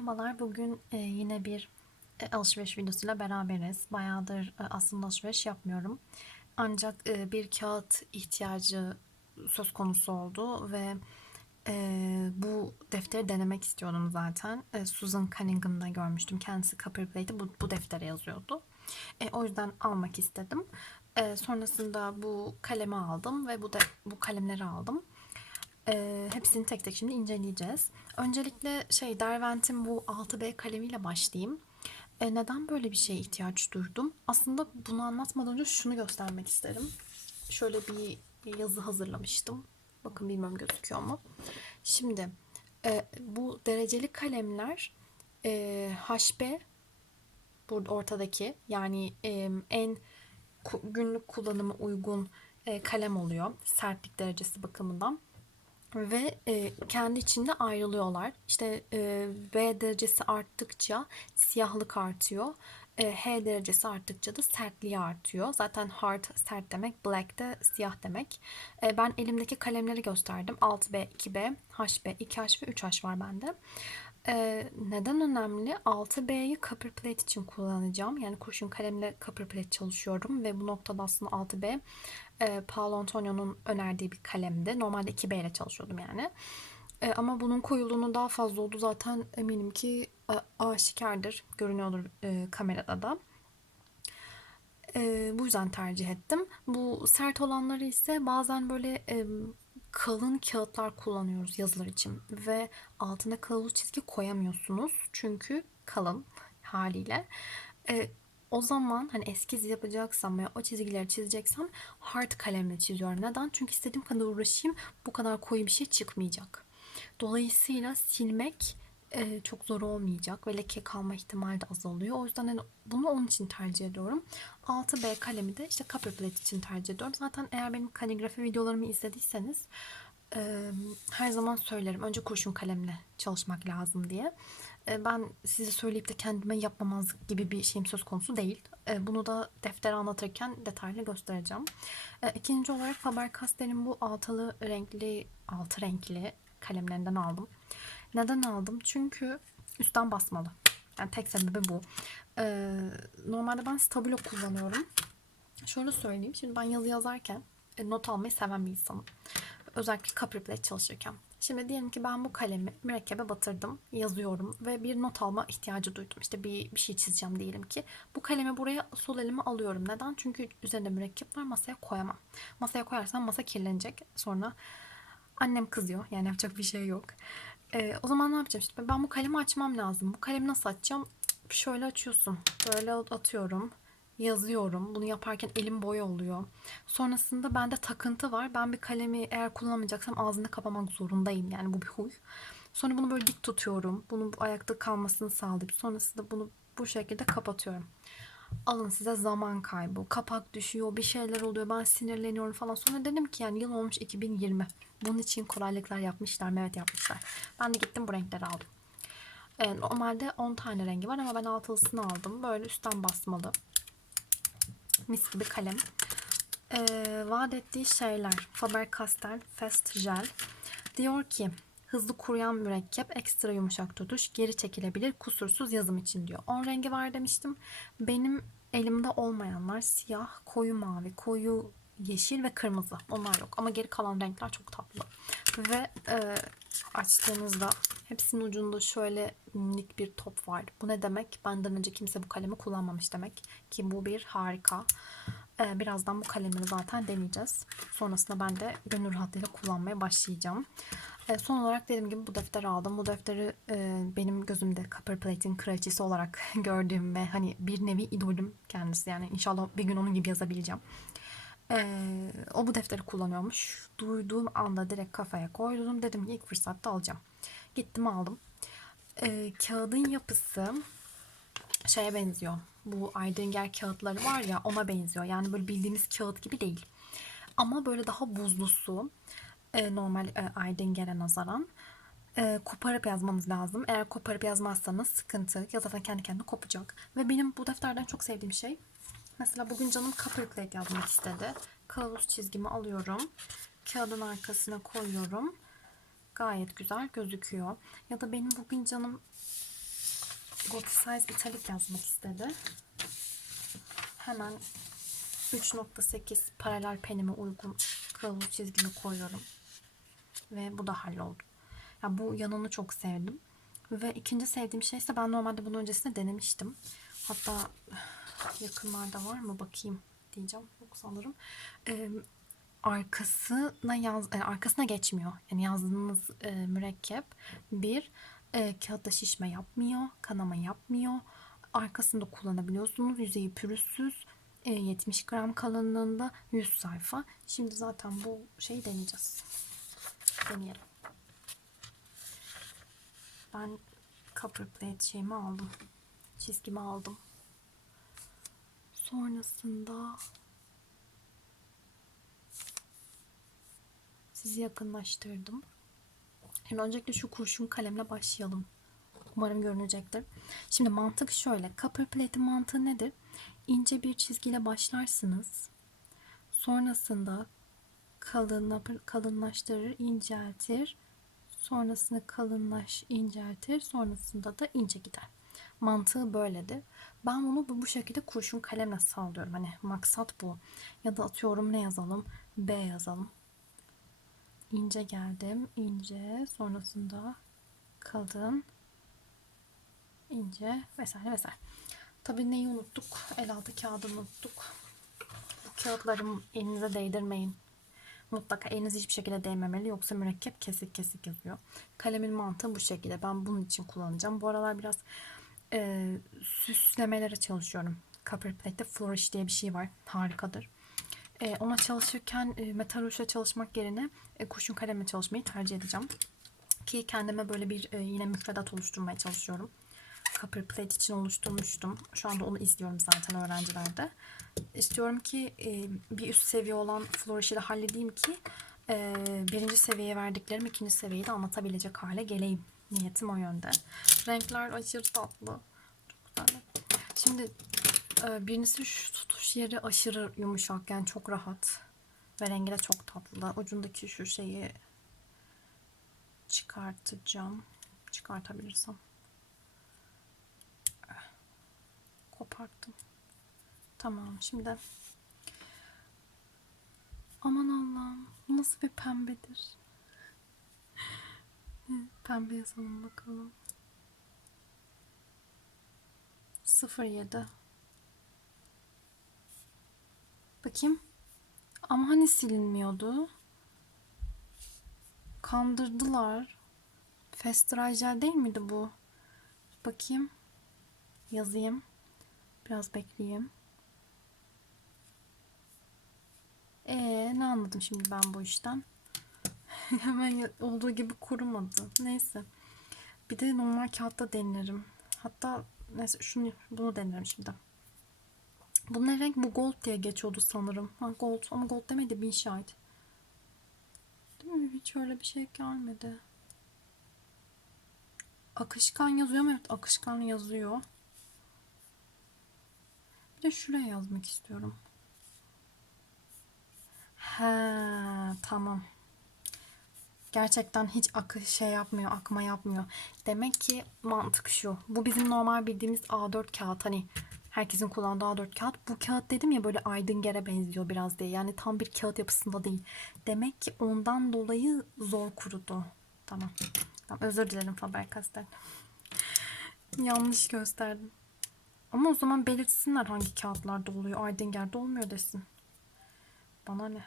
Merhabalar. Bugün e, yine bir e, alışveriş videosuyla beraberiz. Bayağıdır e, aslında alışveriş yapmıyorum. Ancak bir kağıt ihtiyacı söz konusu oldu ve bu defteri denemek istiyordum zaten. Susan Cunningham'da görmüştüm. Kendisi Copperplate'i bu, bu deftere yazıyordu. O yüzden almak istedim. Sonrasında bu kalemi aldım ve bu de bu kalemleri aldım. E, hepsini tek tek şimdi inceleyeceğiz. Öncelikle şey Derwent'in bu 6B kalemiyle başlayayım. E, neden böyle bir şeye ihtiyaç duydum? Aslında bunu anlatmadan önce şunu göstermek isterim. Şöyle bir yazı hazırlamıştım. Bakın bilmem gözüküyor mu? Şimdi e, bu dereceli kalemler e, HB burada ortadaki yani e, en günlük kullanıma uygun e, kalem oluyor sertlik derecesi bakımından ve e, kendi içinde ayrılıyorlar. İşte e, V derecesi arttıkça siyahlık artıyor. E, H derecesi arttıkça da sertliği artıyor. Zaten hard sert demek, black de siyah demek. E, ben elimdeki kalemleri gösterdim. 6B, 2B, HB, 2H ve 3H var bende. E, neden önemli? 6B'yi Copperplate için kullanacağım. Yani kurşun kalemle Copperplate çalışıyorum ve bu noktada aslında 6B e, Paolo Antonio'nun önerdiği bir kalemdi. Normalde 2B ile çalışıyordum yani. E, ama bunun koyuluğunun daha fazla olduğu zaten eminim ki aşikardır. Görünüyordur e, kamerada da. E, bu yüzden tercih ettim. Bu sert olanları ise bazen böyle e, kalın kağıtlar kullanıyoruz yazılar için ve altına kılavuz çizgi koyamıyorsunuz çünkü kalın haliyle. E, o zaman hani eskiz yapacaksam veya o çizgileri çizeceksem hard kalemle çiziyorum. Neden? Çünkü istediğim kadar uğraşayım bu kadar koyu bir şey çıkmayacak. Dolayısıyla silmek e, çok zor olmayacak ve leke kalma ihtimali de azalıyor. O yüzden hani bunu onun için tercih ediyorum. 6B kalemi de işte Copperplate için tercih ediyorum. Zaten eğer benim kaligrafi videolarımı izlediyseniz e, her zaman söylerim. Önce kurşun kalemle çalışmak lazım diye. E, ben size söyleyip de kendime yapmamazlık gibi bir şeyim söz konusu değil. E, bunu da deftere anlatırken detaylı göstereceğim. E, ikinci olarak Faber-Castell'in bu altılı renkli, altı renkli kalemlerinden aldım. Neden aldım? Çünkü üstten basmalı. Yani tek sebebi bu. Ee, normalde ben stabilo kullanıyorum. Şöyle söyleyeyim. Şimdi ben yazı yazarken e, not almayı seven bir insanım. Özellikle Copperplate çalışırken. Şimdi diyelim ki ben bu kalemi mürekkebe batırdım, yazıyorum ve bir not alma ihtiyacı duydum. İşte bir, bir şey çizeceğim diyelim ki. Bu kalemi buraya sol elime alıyorum. Neden? Çünkü üzerinde mürekkep var masaya koyamam. Masaya koyarsam masa kirlenecek. Sonra annem kızıyor. Yani yapacak bir şey yok. Ee, o zaman ne yapacağım? İşte ben bu kalemi açmam lazım. Bu kalemi nasıl açacağım? Şöyle açıyorsun. Böyle atıyorum. Yazıyorum. Bunu yaparken elim boya oluyor. Sonrasında bende takıntı var. Ben bir kalemi eğer kullanmayacaksam ağzını kapamak zorundayım. Yani bu bir huy. Sonra bunu böyle dik tutuyorum. Bunun ayakta kalmasını sağlayıp sonrasında bunu bu şekilde kapatıyorum. Alın size zaman kaybı. Kapak düşüyor, bir şeyler oluyor. Ben sinirleniyorum falan. Sonra dedim ki yani yıl olmuş 2020. Bunun için kolaylıklar yapmışlar mı? Evet yapmışlar. Ben de gittim bu renkleri aldım. E, normalde 10 tane rengi var ama ben altılısını aldım. Böyle üstten basmalı. Mis gibi kalem. E, vaat ettiği şeyler. Faber-Castell Fast Gel. Diyor ki hızlı kuruyan mürekkep, ekstra yumuşak tutuş, geri çekilebilir, kusursuz yazım için diyor. 10 rengi var demiştim. Benim elimde olmayanlar siyah, koyu mavi, koyu yeşil ve kırmızı. Onlar yok ama geri kalan renkler çok tatlı. Ve e, açtığınızda hepsinin ucunda şöyle minik bir top var. Bu ne demek? Benden önce kimse bu kalemi kullanmamış demek. Ki bu bir harika. E, birazdan bu kalemleri zaten deneyeceğiz. Sonrasında ben de gönül rahatlığıyla kullanmaya başlayacağım. E, son olarak dediğim gibi bu defteri aldım. Bu defteri e, benim gözümde Copperplate'in kraliçesi olarak gördüğüm ve hani bir nevi idolüm kendisi. Yani inşallah bir gün onun gibi yazabileceğim. Ee, o bu defteri kullanıyormuş. Duyduğum anda direkt kafaya koydum. Dedim ki ilk fırsatta alacağım. Gittim aldım. Ee, kağıdın yapısı şeye benziyor. Bu Aydinger kağıtları var ya ona benziyor. Yani böyle bildiğimiz kağıt gibi değil. Ama böyle daha buzlusu. Ee, normal e, Eidinger'e nazaran. Ee, koparıp yazmanız lazım. Eğer koparıp yazmazsanız sıkıntı. Ya zaten kendi kendine kopacak. Ve benim bu defterden çok sevdiğim şey Mesela bugün canım Copperplate yazmak istedi. Kılavuz çizgimi alıyorum. Kağıdın arkasına koyuyorum. Gayet güzel gözüküyor. Ya da benim bugün canım Got Size italik yazmak istedi. Hemen 3.8 paralel penime uygun kılavuz çizgimi koyuyorum. Ve bu da halloldu. Ya bu yanını çok sevdim. Ve ikinci sevdiğim şey ise ben normalde bunu öncesinde denemiştim. Hatta yakınlarda var mı bakayım diyeceğim. Yok sanırım. Ee, arkasına yaz e, arkasına geçmiyor. Yani yazdığınız e, mürekkep bir e, kağıtta şişme yapmıyor, kanama yapmıyor. Arkasında kullanabiliyorsunuz. Yüzeyi pürüzsüz. E, 70 gram kalınlığında 100 sayfa. Şimdi zaten bu şeyi deneyeceğiz. Deneyelim. Ben copper plate şeyimi aldım. Çizgimi aldım. Sonrasında sizi yakınlaştırdım. Şimdi öncelikle şu kurşun kalemle başlayalım. Umarım görünecektir. Şimdi mantık şöyle. Copper plate'in mantığı nedir? İnce bir çizgiyle başlarsınız. Sonrasında kalınla, kalınlaştırır, inceltir. Sonrasında kalınlaş, inceltir. Sonrasında da ince gider. Mantığı böyledir. Ben bunu bu, şekilde kurşun kalemle sağlıyorum. Hani maksat bu. Ya da atıyorum ne yazalım? B yazalım. İnce geldim. ince. Sonrasında kalın. ince vesaire vesaire. Tabii neyi unuttuk? El altı kağıdı unuttuk. Bu kağıtlarımı elinize değdirmeyin. Mutlaka eliniz hiçbir şekilde değmemeli yoksa mürekkep kesik kesik yazıyor. Kalemin mantığı bu şekilde. Ben bunun için kullanacağım. Bu aralar biraz e, süslemelere çalışıyorum. Copper Flourish diye bir şey var. Harikadır. E, ona çalışırken e, metal ruşla çalışmak yerine e, kurşun kalemle çalışmayı tercih edeceğim. Ki kendime böyle bir e, yine müfredat oluşturmaya çalışıyorum. Copper Plate için oluşturmuştum. Şu anda onu izliyorum zaten öğrencilerde. İstiyorum ki e, bir üst seviye olan Flourish'i de halledeyim ki e, birinci seviyeye verdiklerim ikinci seviyeyi de anlatabilecek hale geleyim. Niyetim o yönde. Renkler aşırı tatlı. Çok güzel. Şimdi e, birincisi şu tutuş yeri aşırı yumuşak yani çok rahat. Ve rengi de çok tatlı. Ucundaki şu şeyi çıkartacağım. Çıkartabilirsem. Koparttım. Tamam şimdi. Aman Allah'ım. Bu nasıl bir pembedir? Pembe yazalım bakalım. 07 Bakayım. Ama hani silinmiyordu? Kandırdılar. Festrajel değil miydi bu? Bakayım. Yazayım. Biraz bekleyeyim. Ee, ne anladım şimdi ben bu işten? Hemen olduğu gibi kurumadı. Neyse. Bir de normal kağıtta denerim. Hatta neyse şunu bunu denerim şimdi. Bu ne renk? Bu gold diye geçiyordu sanırım. Ha gold ama gold demedi bin şahit. Değil mi? Hiç öyle bir şey gelmedi. Akışkan yazıyor mu? Evet akışkan yazıyor. Bir de şuraya yazmak istiyorum. He tamam. Gerçekten hiç akı şey yapmıyor, akma yapmıyor. Demek ki mantık şu. Bu bizim normal bildiğimiz A4 kağıt hani herkesin kullandığı A4 kağıt. Bu kağıt dedim ya böyle Aydıngere benziyor biraz diye. Yani tam bir kağıt yapısında değil. Demek ki ondan dolayı zor kurudu. Tamam. Tamam özür dilerim Faber-Castell. Yanlış gösterdim. Ama o zaman belirtsinler hangi kağıtlarda oluyor. Aydınger'de olmuyor desin. Bana ne?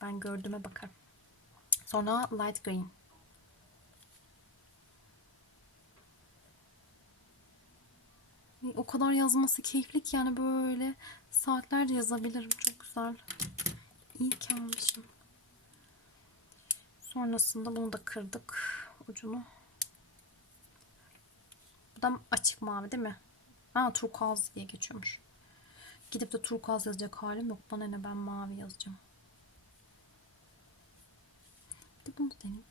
Ben gördüğüme bakarım. Sonra light green. O kadar yazması keyifli ki yani böyle saatlerce yazabilirim. Çok güzel. İyi ki almışım. Sonrasında bunu da kırdık ucunu. Bu da açık mavi değil mi? Ha turkuaz diye geçiyormuş. Gidip de turkuaz yazacak halim yok. Bana ne ben mavi yazacağım. Bir de bunu deneyim.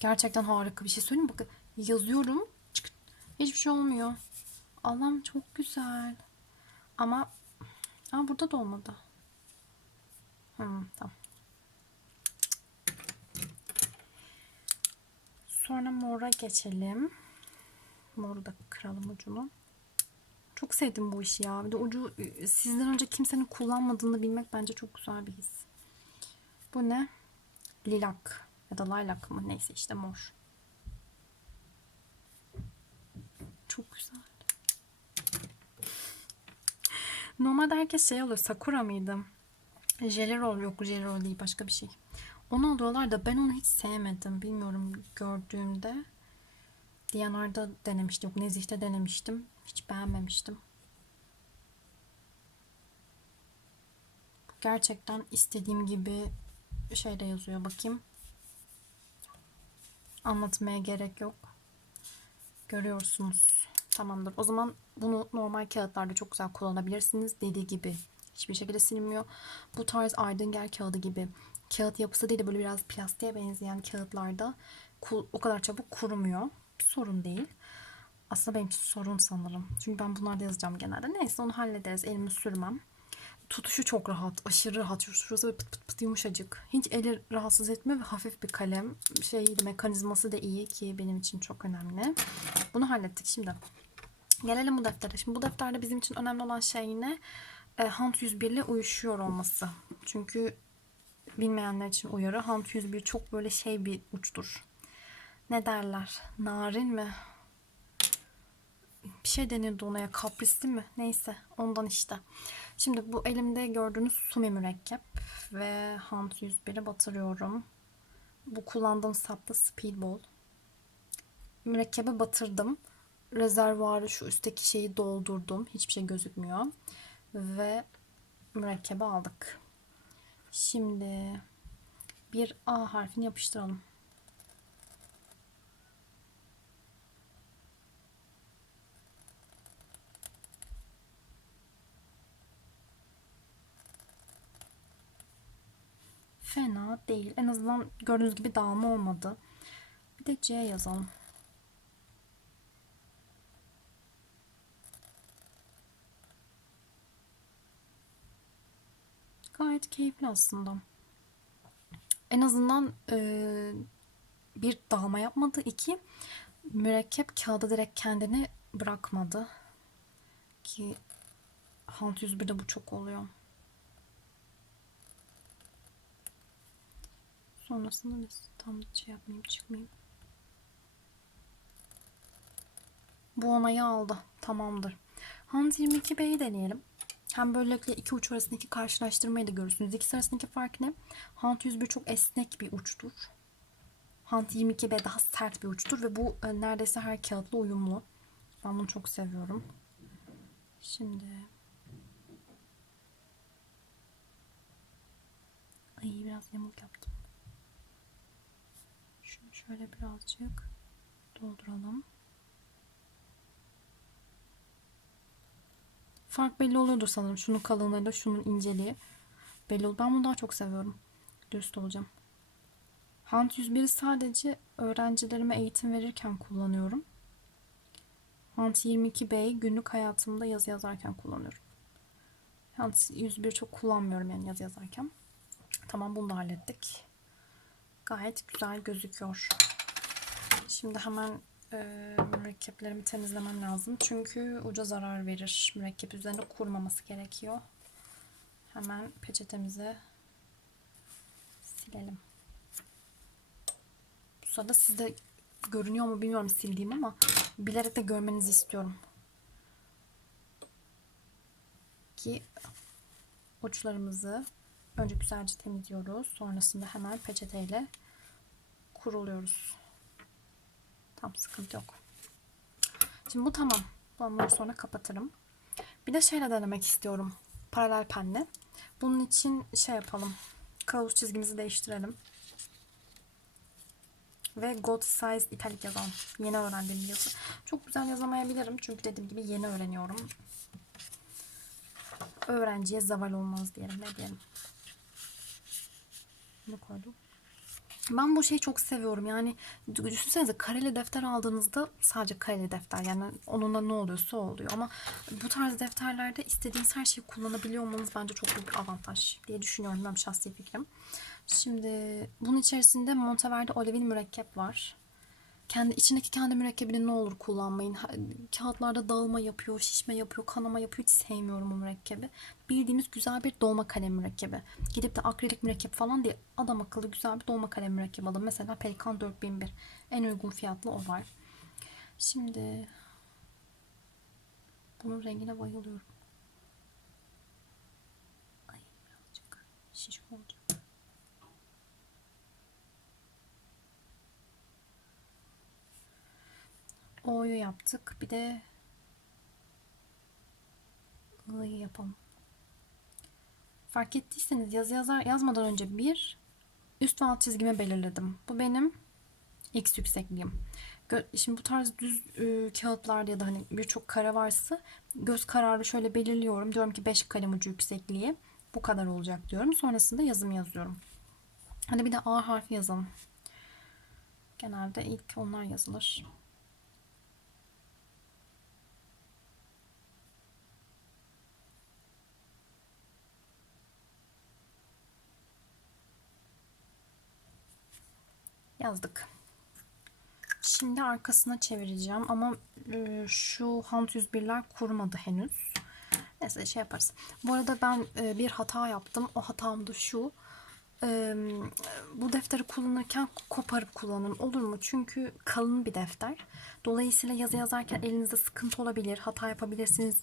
Gerçekten harika bir şey söyleyeyim. Bakın yazıyorum. Çık. Hiçbir şey olmuyor. Allah'ım çok güzel. Ama Aa, burada da olmadı. Hmm, tamam. Sonra mora geçelim. Moru da kıralım ucunu. Çok sevdim bu işi ya. Bir de ucu e, sizden önce kimsenin kullanmadığını bilmek bence çok güzel bir his. Bu ne? Lilak ya da lilac mı? Neyse işte mor. Çok güzel. Normalde herkes şey alıyor. Sakura mıydı? Jelly roll yok jelly roll değil başka bir şey. Onu alıyorlar da ben onu hiç sevmedim. Bilmiyorum gördüğümde. Diyanar'da denemiştim. Nezih'te denemiştim. Hiç beğenmemiştim. Gerçekten istediğim gibi şeyde yazıyor bakayım. Anlatmaya gerek yok. Görüyorsunuz. Tamamdır. O zaman bunu normal kağıtlarda çok güzel kullanabilirsiniz. Dediği gibi hiçbir şekilde silinmiyor. Bu tarz Ardinger kağıdı gibi kağıt yapısı değil de böyle biraz plastiğe benzeyen kağıtlarda o kadar çabuk kurumuyor. Sorun değil. Aslında benim için sorun sanırım. Çünkü ben bunlarda yazacağım genelde. Neyse onu hallederiz. Elimi sürmem. Tutuşu çok rahat. Aşırı rahat. Şurası böyle pıt pıt pıt yumuşacık. Hiç eli rahatsız etmiyor ve hafif bir kalem. Şey mekanizması da iyi ki benim için çok önemli. Bunu hallettik şimdi. Gelelim bu deftere. Şimdi bu defterde bizim için önemli olan şey ne? E, Hant 101 ile uyuşuyor olması. Çünkü bilmeyenler için uyarı. Hant 101 çok böyle şey bir uçtur. Ne derler? Narin mi? Bir şey denirdi ona ya. Kaprisli mi? Neyse. Ondan işte. Şimdi bu elimde gördüğünüz sumi mürekkep ve Hant 101'i batırıyorum. Bu kullandığım sapta Speedball. Mürekkebi batırdım. Rezervuarı şu üstteki şeyi doldurdum. Hiçbir şey gözükmüyor. Ve mürekkebi aldık. Şimdi bir A harfini yapıştıralım. Fena değil. En azından gördüğünüz gibi dağılma olmadı. Bir de C yazalım. Gayet keyifli aslında. En azından e, bir dağılma yapmadı. İki mürekkep kağıda direkt kendini bırakmadı. Ki Hant 101'de bu çok oluyor. Sonrasında biz tam şey yapmayayım çıkmayayım. Bu onayı aldı. Tamamdır. Hant 22B'yi deneyelim. Hem böylelikle iki uç arasındaki karşılaştırmayı da görürsünüz. İkisi arasındaki fark ne? Hant 101 çok esnek bir uçtur. Hant 22B daha sert bir uçtur ve bu e, neredeyse her kağıtla uyumlu. Ben bunu çok seviyorum. Şimdi Ay biraz yamuk yaptım. Şöyle birazcık dolduralım. Fark belli oluyordur sanırım. Şunun kalınlığıyla şunun inceliği belli oluyor. Ben bunu daha çok seviyorum. Dürüst olacağım. Hant 101'i sadece öğrencilerime eğitim verirken kullanıyorum. Hant 22B'yi günlük hayatımda yazı yazarken kullanıyorum. Hant 101 çok kullanmıyorum yani yazı yazarken. Tamam bunu da hallettik. Gayet güzel gözüküyor. Şimdi hemen e, mürekkeplerimi temizlemem lazım. Çünkü uca zarar verir. Mürekkep üzerinde kurmaması gerekiyor. Hemen peçetemizi silelim. Bu sırada sizde görünüyor mu bilmiyorum sildiğim ama bilerek de görmenizi istiyorum. Ki uçlarımızı önce güzelce temizliyoruz. Sonrasında hemen peçeteyle kuruluyoruz. Tam sıkıntı yok. Şimdi bu tamam. Ondan sonra kapatırım. Bir de şeyle denemek istiyorum. Paralel penle. Bunun için şey yapalım. Kılavuz çizgimizi değiştirelim. Ve God Size italik yazalım. Yeni öğrendiğim bir yazı. Çok güzel yazamayabilirim. Çünkü dediğim gibi yeni öğreniyorum. Öğrenciye zaval olmaz diyelim. Ne diyelim. Bunu koydum. Ben bu şeyi çok seviyorum. Yani düşünsenize kareli defter aldığınızda sadece kareli defter. Yani onunla ne oluyorsa oluyor. Ama bu tarz defterlerde istediğiniz her şeyi kullanabiliyor olmanız bence çok büyük bir avantaj diye düşünüyorum. Benim şahsi fikrim. Şimdi bunun içerisinde Monteverde Olivin mürekkep var. Kendi içindeki kendi mürekkebini ne olur kullanmayın. Kağıtlarda dağılma yapıyor, şişme yapıyor, kanama yapıyor. Hiç sevmiyorum o mürekkebi. Bildiğiniz güzel bir dolma kalem mürekkebi. Gidip de akrilik mürekkep falan değil. Adam akıllı güzel bir dolma kalem mürekkebi alın. Mesela Pelikan 4001. En uygun fiyatlı o var. Şimdi bunun rengine bayılıyorum. Ay birazcık şişko olacak. O'yu yaptık. Bir de I'yı yapalım. Fark ettiyseniz yazı yazar yazmadan önce bir üst ve alt çizgimi belirledim. Bu benim x yüksekliğim. Şimdi bu tarz düz e, kağıtlarda ya da hani birçok kare varsa göz kararı şöyle belirliyorum. Diyorum ki 5 kalem ucu yüksekliği bu kadar olacak diyorum. Sonrasında yazım yazıyorum. Hadi bir de A harfi yazalım. Genelde ilk onlar yazılır. Yazdık. Şimdi arkasına çevireceğim ama e, şu Hunt 101'ler kurmadı henüz. Neyse şey yaparız. Bu arada ben e, bir hata yaptım. O hatam da şu. E, bu defteri kullanırken koparıp kullanın olur mu? Çünkü kalın bir defter. Dolayısıyla yazı yazarken elinizde sıkıntı olabilir. Hata yapabilirsiniz.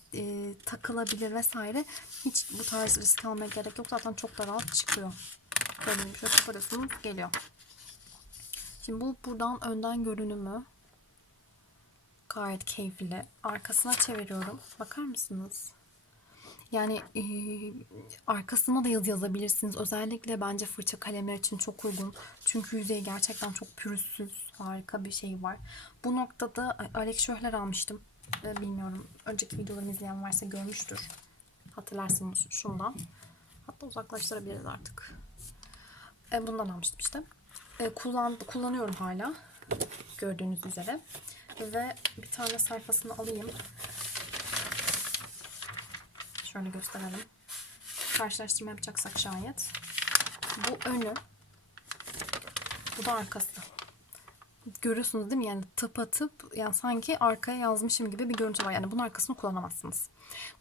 takılabilir vesaire. Hiç bu tarz risk almaya gerek yok. Zaten çok da rahat çıkıyor. Şöyle koparıyorsunuz geliyor. Şimdi bu buradan önden görünümü gayet keyifli. Arkasına çeviriyorum. Bakar mısınız? Yani e, arkasına da yazı yazabilirsiniz. Özellikle bence fırça kalemler için çok uygun. Çünkü yüzeyi gerçekten çok pürüzsüz. Harika bir şey var. Bu noktada Alex Schöller almıştım. E, bilmiyorum. Önceki videolarımı izleyen varsa görmüştür. Hatırlarsınız şundan. Hatta uzaklaştırabiliriz artık. E, bundan almıştım işte. E, kullan, kullanıyorum hala. Gördüğünüz üzere. Ve bir tane sayfasını alayım. Şöyle gösterelim. Karşılaştırma yapacaksak şayet. Bu önü. Bu da arkası. Görüyorsunuz değil mi? Yani tıpatıp yani sanki arkaya yazmışım gibi bir görüntü var. Yani bunun arkasını kullanamazsınız.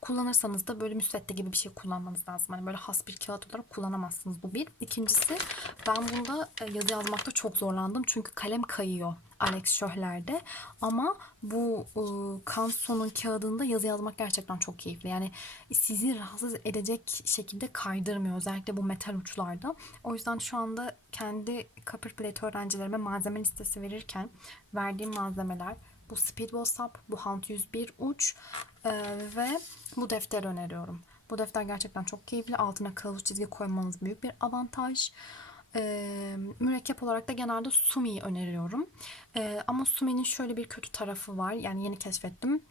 Kullanırsanız da böyle müsvedde gibi bir şey kullanmanız lazım. Hani böyle has bir kağıt olarak kullanamazsınız bu bir. İkincisi ben bunda e, yazı yazmakta çok zorlandım. Çünkü kalem kayıyor Alex Schöller'de. Ama bu e, Kanson'un kağıdında yazı yazmak gerçekten çok keyifli. Yani sizi rahatsız edecek şekilde kaydırmıyor. Özellikle bu metal uçlarda. O yüzden şu anda kendi Copperplate öğrencilerime malzeme listesi verirken verdiğim malzemeler bu Speedball Sap, bu Hunt 101 uç e, ve bu defteri öneriyorum. Bu defter gerçekten çok keyifli. Altına kılavuz çizgi koymanız büyük bir avantaj. E, mürekkep olarak da genelde Sumi'yi öneriyorum. E, ama Sumi'nin şöyle bir kötü tarafı var. Yani yeni keşfettim.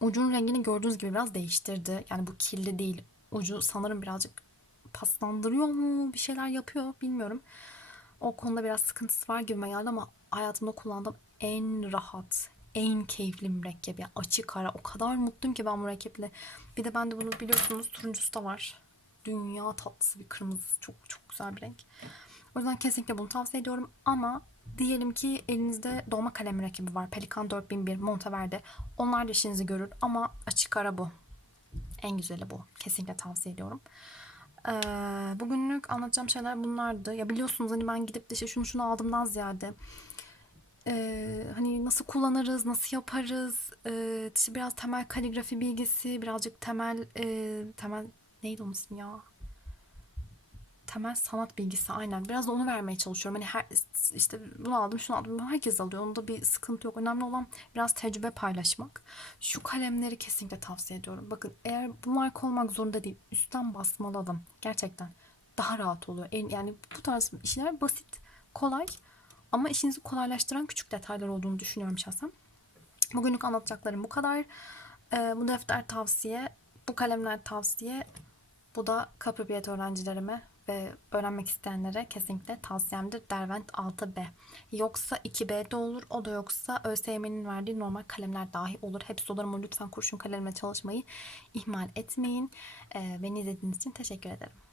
Ucun rengini gördüğünüz gibi biraz değiştirdi. Yani bu kirli değil. Ucu sanırım birazcık paslandırıyor mu? Bir şeyler yapıyor bilmiyorum. O konuda biraz sıkıntısı var gibi geldi ama hayatımda kullandığım en rahat, en keyifli mürekkep. Yani açık ara. O kadar mutluyum ki ben mürekkeple. Bir de bende bunu biliyorsunuz turuncusu da var. Dünya tatlısı bir kırmızı. Çok çok güzel bir renk. O yüzden kesinlikle bunu tavsiye ediyorum. Ama diyelim ki elinizde dolma kalem mürekkebi var. Pelikan 4001, Monteverde. Onlar da işinizi görür. Ama açık ara bu. En güzeli bu. Kesinlikle tavsiye ediyorum. Ee, bugünlük anlatacağım şeyler bunlardı. Ya biliyorsunuz hani ben gidip de işte şunu şunu aldımdan ziyade ee, hani nasıl kullanırız, nasıl yaparız, ee, işte biraz temel kaligrafi bilgisi, birazcık temel ee, temel neydi onun ismi ya? Temel sanat bilgisi aynen. Biraz da onu vermeye çalışıyorum. Hani her işte bunu aldım, şunu aldım. Herkes alıyor. Onda bir sıkıntı yok. Önemli olan biraz tecrübe paylaşmak. Şu kalemleri kesinlikle tavsiye ediyorum. Bakın eğer bu marka olmak zorunda değil. Üstten basmalı alın. Gerçekten daha rahat oluyor. Yani bu tarz işler basit, kolay ama işinizi kolaylaştıran küçük detaylar olduğunu düşünüyorum şahsen. Bugünlük anlatacaklarım bu kadar. Ee, bu defter tavsiye, bu kalemler tavsiye. Bu da Copperplate öğrencilerime ve öğrenmek isteyenlere kesinlikle tavsiyemdir. Derwent 6B. Yoksa 2B de olur. O da yoksa ÖSYM'nin verdiği normal kalemler dahi olur. Hepsi olur ama lütfen kurşun kalemle çalışmayı ihmal etmeyin. Ee, beni izlediğiniz için teşekkür ederim.